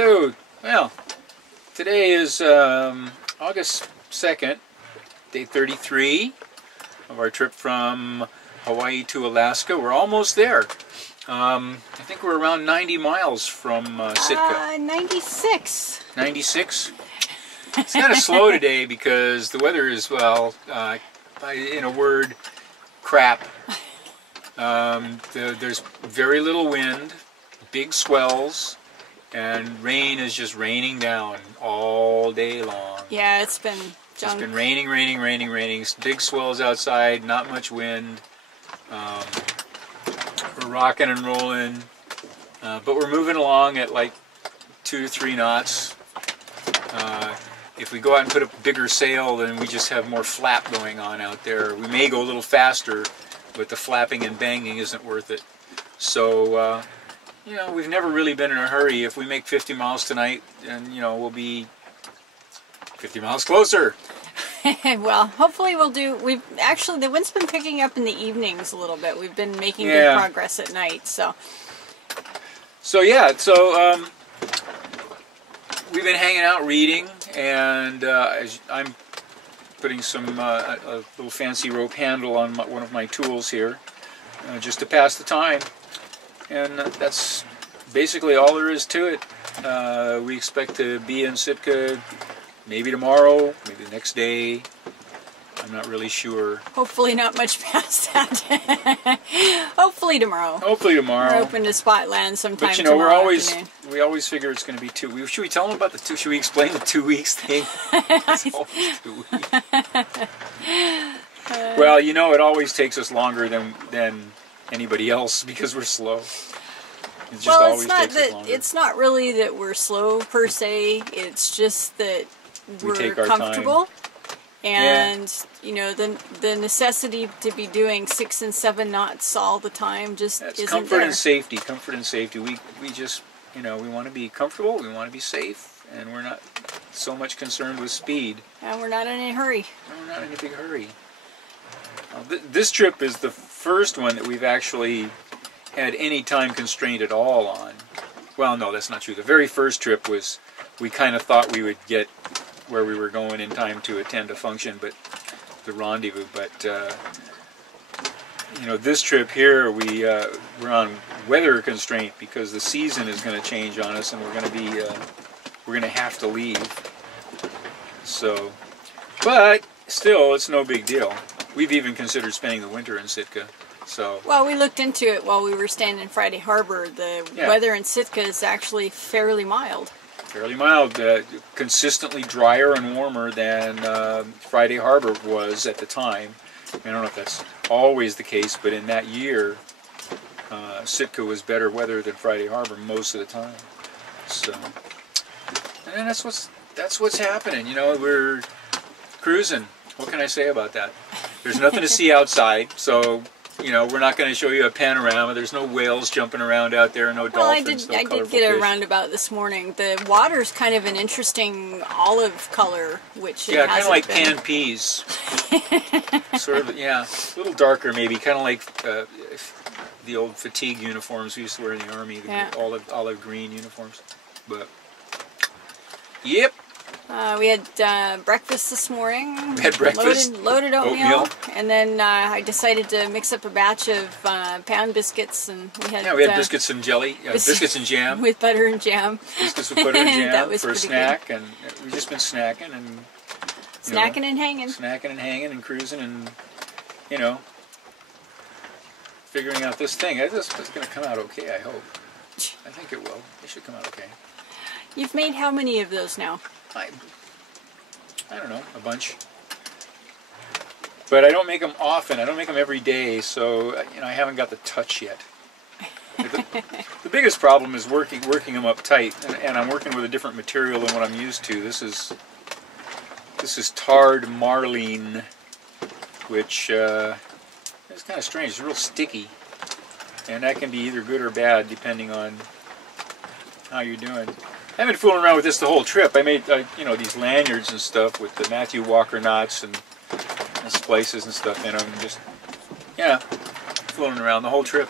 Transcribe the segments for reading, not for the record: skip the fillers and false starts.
Hello. Well, today is August 2nd, day 33 of our trip from Hawaii to Alaska. We're almost there. I think we're around 90 miles from Sitka. 96. 96? It's kind of slow today because the weather is, well, in a word, crap. There's very little wind, big swells, and rain is just raining down all day long. Yeah, it's been junk. It's been raining, raining. Big swells outside, not much wind. We're rocking and rolling, but we're moving along at like 2 to 3 knots. If we go out and put a bigger sail, then we just have more flap going on out there. We may go a little faster, but the flapping and banging isn't worth it. So, you know, we've never really been in a hurry. If we make 50 miles tonight, then, you know, we'll be 50 miles closer. Well, hopefully we'll do. We've actually, the wind's been picking up in the evenings a little bit. We've been making good progress at night, so. So yeah, we've been hanging out reading, and I'm putting some a little fancy rope handle on one of my tools here, just to pass the time. And that's basically all there is to it. We expect to be in Sitka maybe tomorrow, maybe the next day. I'm not really sure. Hopefully not much past that. Hopefully tomorrow. Hopefully tomorrow. We're open to spot land sometime. But you know, afternoon. we always figure it's going to be 2 weeks. Should we tell them about the 2? Should we explain the 2 weeks thing? It's always 2 weeks. Well, you know, it always takes us longer than anybody else because we're slow. It just always takes us longer. It's not really that we're slow per se. It's just that we're comfortable. Time. And, you know, the necessity to be doing 6 and 7 knots all the time just isn't comfort there. and safety. Comfort and safety. We just, you know, we want to be comfortable, we want to be safe, and we're not so much concerned with speed. And we're not in a hurry. No, we're not in a big hurry. This trip is the first one that we've actually had any time constraint at all on. Well, no, that's not true. The very first trip was, we kind of thought we would get where we were going in time to attend a function, but the rendezvous. But you know, this trip here, we're on weather constraint because the season is going to change on us, and we're going to have to leave. So, but still, it's no big deal. We've even considered spending the winter in Sitka. So. Well, we looked into it while we were staying in Friday Harbor. The weather in Sitka is actually fairly mild. Fairly mild, consistently drier and warmer than Friday Harbor was at the time. I don't know if that's always the case, but in that year, Sitka was better weather than Friday Harbor most of the time. So, and that's what's happening. You know, we're cruising. What can I say about that? There's nothing to see outside, so. You know, we're not going to show you a panorama. There's no whales jumping around out there, no dolphins, I did get a roundabout this morning. The water's kind of an interesting olive color, which kind of like canned peas. Sort of, yeah, a little darker maybe, kind of like the old fatigue uniforms we used to wear in the Army, the olive green uniforms. But, yep. We had breakfast this morning. We had breakfast. Loaded oatmeal. And then I decided to mix up a batch of pound biscuits, and we had biscuits and jelly, biscuits and jam with butter and jam. Biscuits with butter and jam that was for a snack, and we've just been snacking and snacking and hanging and cruising and figuring out this thing. This is going to come out okay. I hope. I think it will. It should come out okay. You've made how many of those now? I don't know, a bunch. But I don't make them often. I don't make them every day, so you know, I haven't got the touch yet. The biggest problem is working them up tight, and I'm working with a different material than what I'm used to. This is tarred marline, which is kind of strange. It's real sticky, and that can be either good or bad depending on how you're doing. I've been fooling around with this the whole trip. I made, you know, these lanyards and stuff with the Matthew Walker knots and splices and stuff in them. Just, fooling around the whole trip.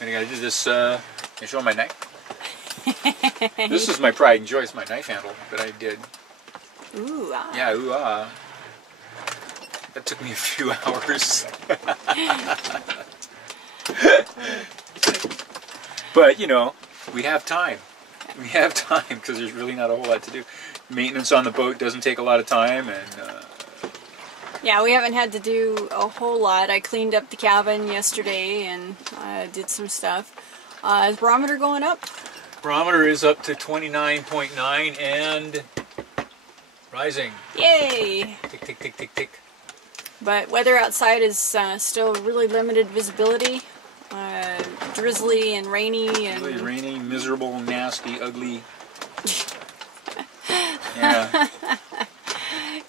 And I gotta do this, can I show my neck? This is my pride and joy. It's my knife handle that I did. Ooh, ah. Yeah, ooh, ah. That took me a few hours. But, you know, we have time. We have time because there's really not a whole lot to do. Maintenance on the boat doesn't take a lot of time, and yeah, we haven't had to do a whole lot. I cleaned up the cabin yesterday and did some stuff. Is barometer going up? barometer is up to 29.9 and rising. Yay! Tick, tick, tick, tick, tick. But weather outside is still really limited visibility. Drizzly and rainy and Really rainy, miserable, nasty, ugly. Yeah.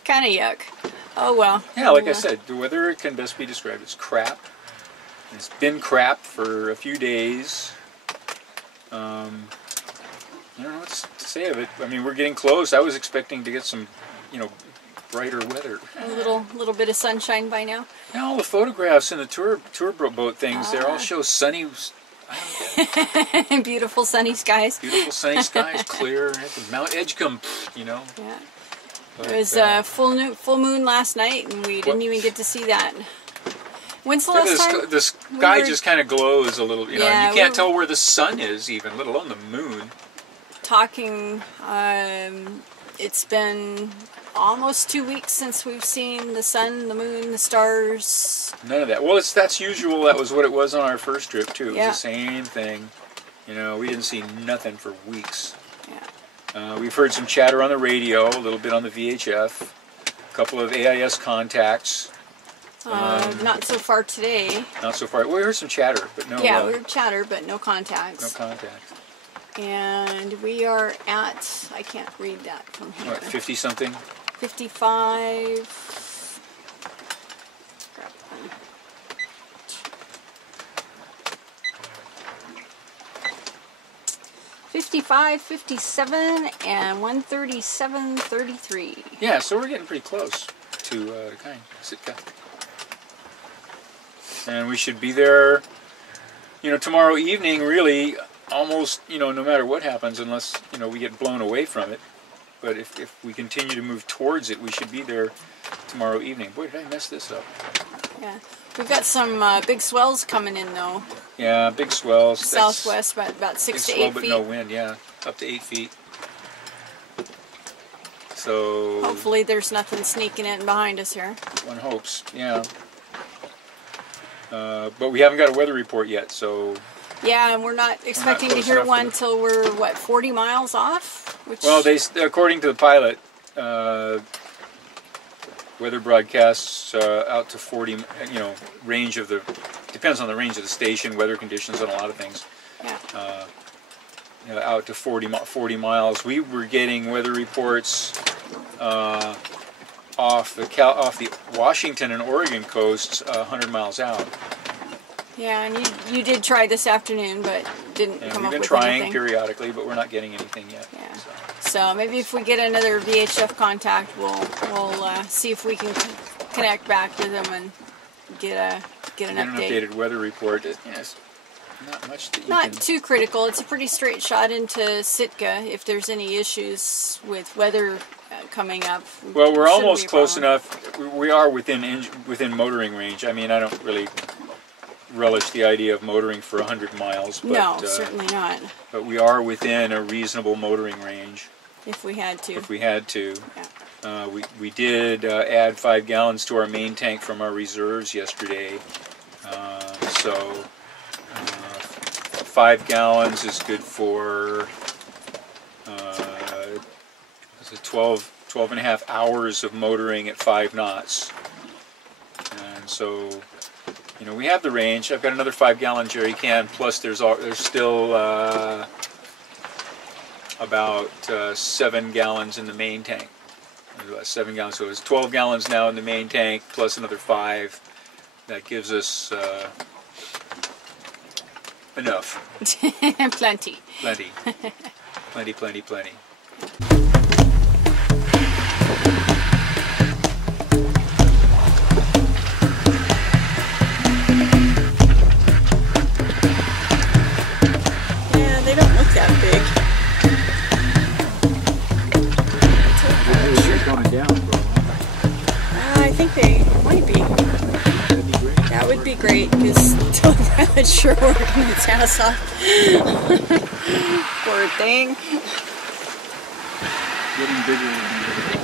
kind of yuck. Oh well. Yeah, like I said, the weather can best be described as crap. It's been crap for a few days. I don't know what to say of it. I mean, we're getting close. I was expecting to get some, you know, brighter weather. A little bit of sunshine by now. Yeah, all the photographs in the tour boat things, they all show sunny. I don't get Beautiful sunny skies. Beautiful sunny skies, clear at the Mount Edgecombe, you know. Yeah. But, It was full moon last night, and we didn't even get to see that. When's the last time? The sky just kind of glows a little, you know. Yeah, And you can't tell where the sun is even, let alone the moon. Talking, it's been almost 2 weeks since we've seen the sun, the moon, the stars. None of that. Well, that's usual. That was what it was on our first trip too. It was Yeah. the same thing. You know, we didn't see nothing for weeks. Yeah. We've heard some chatter on the radio, a little bit on the VHF, a couple of AIS contacts. Not so far today. Not so far. We heard some chatter, but no. Yeah, we heard chatter, but no contacts. No contacts. And we are at, I can't read that from here. What, 50 something? 55. Grab one. 55, 57, and 137.33. Yeah, so we're getting pretty close to Sitka. And we should be there, you know, tomorrow evening, really, almost, you know, no matter what happens, unless, you know, we get blown away from it. But if we continue to move towards it, we should be there tomorrow evening. Boy, did I mess this up. Yeah. We've got some big swells coming in, though. Yeah, big swells. Southwest, about 6 to 8 swell, feet. but no wind, yeah. Up to 8 feet. So... Hopefully there's nothing sneaking in behind us here. One hopes, yeah. But we haven't got a weather report yet, so... Yeah, and we're not expecting to hear one till we're, what, 40 miles off? Which... Well, according to the pilot, weather broadcasts out to 40, you know, range of the... Depends on the range of the station, weather conditions, and a lot of things. Yeah. You know, out to 40 miles. We were getting weather reports off the Washington and Oregon coasts 100 miles out. Yeah, and you did try this afternoon, but didn't come up with anything. We've been trying periodically, but we're not getting anything yet. Yeah. So maybe if we get another VHF contact, we'll see if we can connect back to them and get an updated weather report. Yes, not much that you Not can... too critical. It's a pretty straight shot into Sitka. If there's any issues with weather coming up. Well, we're almost close enough. We are within motoring range. I mean, I don't really relish the idea of motoring for 100 miles. But, no, certainly not. But we are within a reasonable motoring range. If we had to. If we had to. Yeah. We did add 5 gallons to our main tank from our reserves yesterday. So 5 gallons is good for 12 and a half hours of motoring at 5 knots. And so, you know, we have the range. I've got another 5-gallon jerry can, plus there's still about 7 gallons in the main tank. There's about 7 gallons, so it's 12 gallons now in the main tank, plus another 5. That gives us enough. Plenty. Plenty. Plenty, plenty, plenty. Yeah, they don't look that big. great because Doug Rabbit's sure working its ass off. Poor thing. Getting bigger and bigger.